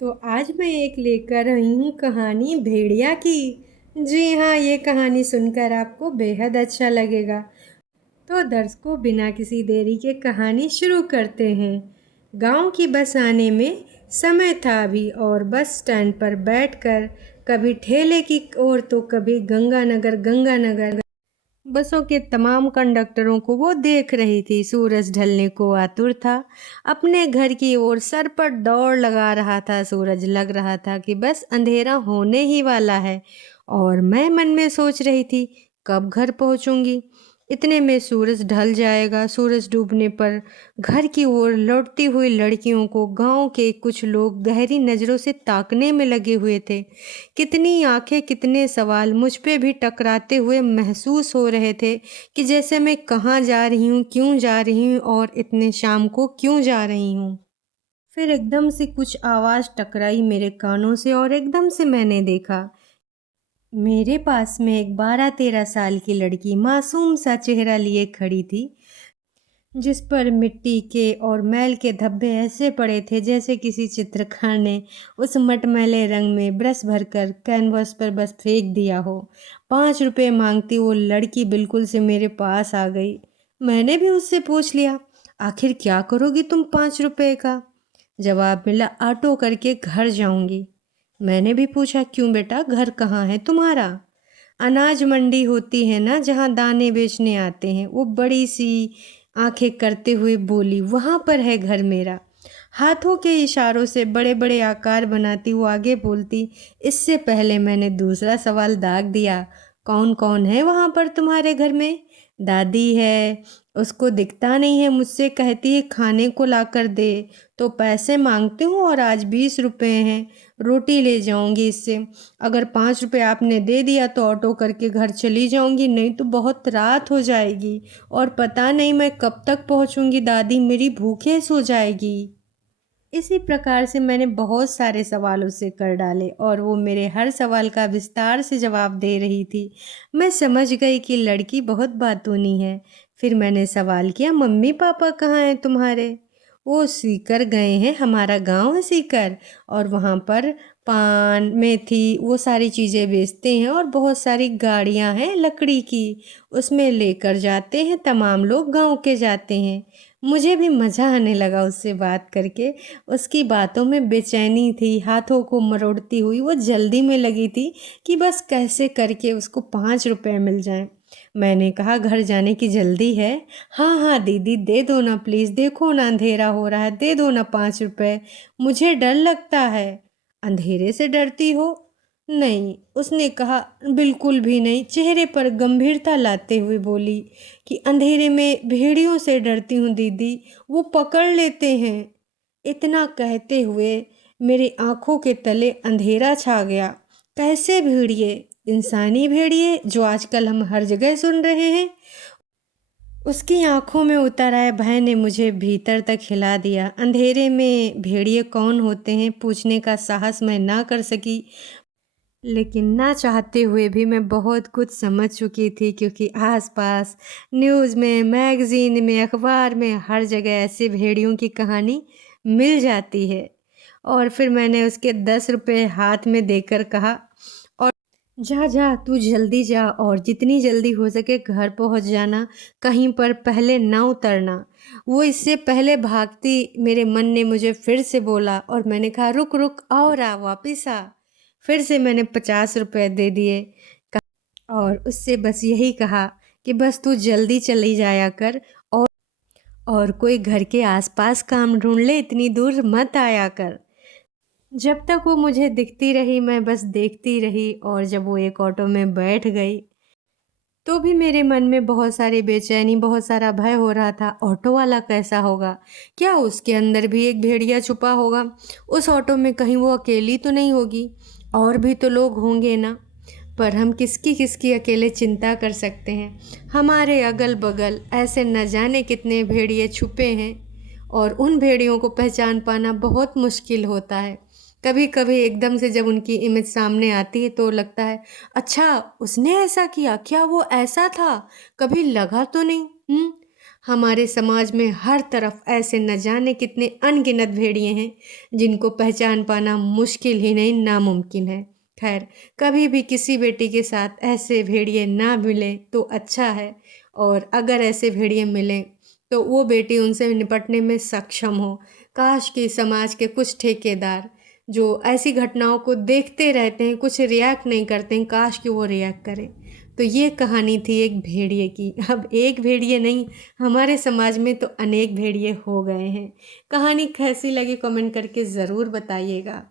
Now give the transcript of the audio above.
तो आज मैं एक लेकर आई हूँ कहानी भेड़िया की। जी हाँ, ये कहानी सुनकर आपको बेहद अच्छा लगेगा। तो दर्शकों, बिना किसी देरी के कहानी शुरू करते हैं। गांव की बस आने में समय था अभी, और बस स्टैंड पर बैठकर कभी ठेले की ओर तो कभी गंगानगर बसों के तमाम कंडक्टरों को वो देख रही थी। सूरज ढलने को आतुर था, अपने घर की ओर सर पर दौड़ लगा रहा था। सूरज लग रहा था कि बस अंधेरा होने ही वाला है, और मैं मन में सोच रही थी कब घर पहुंचूंगी। इतने में सूरज ढल जाएगा। सूरज डूबने पर घर की ओर लौटती हुई लड़कियों को गांव के कुछ लोग गहरी नज़रों से ताकने में लगे हुए थे। कितनी आंखें, कितने सवाल मुझ पे भी टकराते हुए महसूस हो रहे थे कि जैसे मैं कहाँ जा रही हूँ, क्यों जा रही हूँ और इतने शाम को क्यों जा रही हूँ। फिर एकदम से कुछ आवाज़ टकराई मेरे कानों से, और एकदम से मैंने देखा मेरे पास में एक 12-13 साल की लड़की मासूम सा चेहरा लिए खड़ी थी, जिस पर मिट्टी के और मैल के धब्बे ऐसे पड़े थे जैसे किसी चित्रकार ने उस मटमैले रंग में ब्रश भरकर कैनवास पर बस फेंक दिया हो। 5 रुपए मांगती वो लड़की बिल्कुल से मेरे पास आ गई। मैंने भी उससे पूछ लिया, आखिर क्या करोगी तुम 5 रुपए का? जवाब मिला, ऑटो करके घर जाऊंगी। मैंने भी पूछा, क्यों बेटा, घर कहाँ है तुम्हारा? अनाज मंडी होती है ना, जहाँ दाने बेचने आते हैं। वो बड़ी सी आंखें करते हुए बोली, वहाँ पर है घर मेरा। हाथों के इशारों से बड़े बड़े आकार बनाती वो आगे बोलती, इससे पहले मैंने दूसरा सवाल दाग दिया, कौन कौन है वहाँ पर तुम्हारे घर में? दादी है, उसको दिखता नहीं है, मुझसे कहती है खाने को ला कर दे, तो पैसे मांगती हूँ और आज 20 रुपए हैं, रोटी ले जाऊंगी इससे। अगर 5 रुपए आपने दे दिया तो ऑटो करके घर चली जाऊंगी, नहीं तो बहुत रात हो जाएगी और पता नहीं मैं कब तक पहुंचूंगी। दादी मेरी भूखे सो जाएगी। इसी प्रकार से मैंने बहुत सारे सवाल उससे कर डाले, और वो मेरे हर सवाल का विस्तार से जवाब दे रही थी। मैं समझ गई कि लड़की बहुत बातूनी है। फिर मैंने सवाल किया, मम्मी पापा कहाँ हैं तुम्हारे? वो सीकर गए हैं, हमारा गांव है सीकर, और वहाँ पर पान, मेथी, वो सारी चीज़ें बेचते हैं, और बहुत सारी गाड़ियाँ हैं लकड़ी की, उसमें लेकर जाते हैं, तमाम लोग गांव के जाते हैं। मुझे भी मज़ा आने लगा उससे बात करके। उसकी बातों में बेचैनी थी, हाथों को मरोड़ती हुई वो जल्दी में लगी थी कि बस कैसे करके उसको 5 रुपए मिल जाएं। मैंने कहा, घर जाने की जल्दी है? हाँ हाँ दीदी, दे दो ना प्लीज़, देखो ना अंधेरा हो रहा है, दे दो ना 5 रुपए, मुझे डर लगता है। अंधेरे से डरती हो? नहीं, उसने कहा, बिल्कुल भी नहीं, चेहरे पर गंभीरता लाते हुए बोली कि अंधेरे में भेड़ियों से डरती हूँ दीदी, वो पकड़ लेते हैं। इतना कहते हुए मेरी आंखों के तले अंधेरा छा गया। कैसे भेड़िए? इंसानी भेड़िए, जो आजकल हम हर जगह सुन रहे हैं। उसकी आंखों में उतर आए भय ने मुझे भीतर तक हिला दिया। अंधेरे में भेड़िए कौन होते हैं पूछने का साहस मैं ना कर सकी, लेकिन ना चाहते हुए भी मैं बहुत कुछ समझ चुकी थी, क्योंकि आसपास न्यूज़ में, मैगज़ीन में, अखबार में हर जगह ऐसे भेड़ियों की कहानी मिल जाती है। और फिर मैंने उसके 10 रुपए हाथ में देकर कहा, और जा जा तू जल्दी जा, और जितनी जल्दी हो सके घर पहुंच जाना, कहीं पर पहले ना उतरना। वो इससे पहले भागती मेरे मन ने मुझे फिर से बोला, और मैंने कहा, रुक रुक, और आ, वापिस आ। फिर से मैंने 50 रुपए दे दिए, और उससे बस यही कहा कि बस तू जल्दी चली जाया कर, और कोई घर के आसपास काम ढूंढ ले, इतनी दूर मत आया कर। जब तक वो मुझे दिखती रही मैं बस देखती रही, और जब वो एक ऑटो में बैठ गई तो भी मेरे मन में बहुत सारी बेचैनी, बहुत सारा भय हो रहा था। ऑटो वाला कैसा होगा? क्या उसके अंदर भी एक भेड़िया छुपा होगा? उस ऑटो में कहीं वो अकेली तो नहीं होगी? और भी तो लोग होंगे ना। पर हम किसकी किसकी अकेले चिंता कर सकते हैं? हमारे अगल बगल ऐसे न जाने कितने भेड़िए छुपे हैं, और उन भेड़ियों को पहचान पाना बहुत मुश्किल होता है। कभी कभी एकदम से जब उनकी इमेज सामने आती है तो लगता है, अच्छा उसने ऐसा किया, क्या वो ऐसा था, कभी लगा तो नहीं। हमारे समाज में हर तरफ ऐसे न जाने कितने अनगिनत भेड़िए हैं जिनको पहचान पाना मुश्किल ही नहीं नामुमकिन है। खैर, कभी भी किसी बेटी के साथ ऐसे भेड़िए ना मिले तो अच्छा है, और अगर ऐसे भेड़िए मिलें तो वो बेटी उनसे निपटने में सक्षम हो। काश कि समाज के कुछ ठेकेदार जो ऐसी घटनाओं को देखते रहते हैं, कुछ रिएक्ट नहीं करते हैं, काश कि वो रिएक्ट करें। तो ये कहानी थी एक भेड़िए की। अब एक भेड़िए नहीं, हमारे समाज में तो अनेक भेड़िए हो गए हैं। कहानी कैसी लगी कमेंट करके ज़रूर बताइएगा।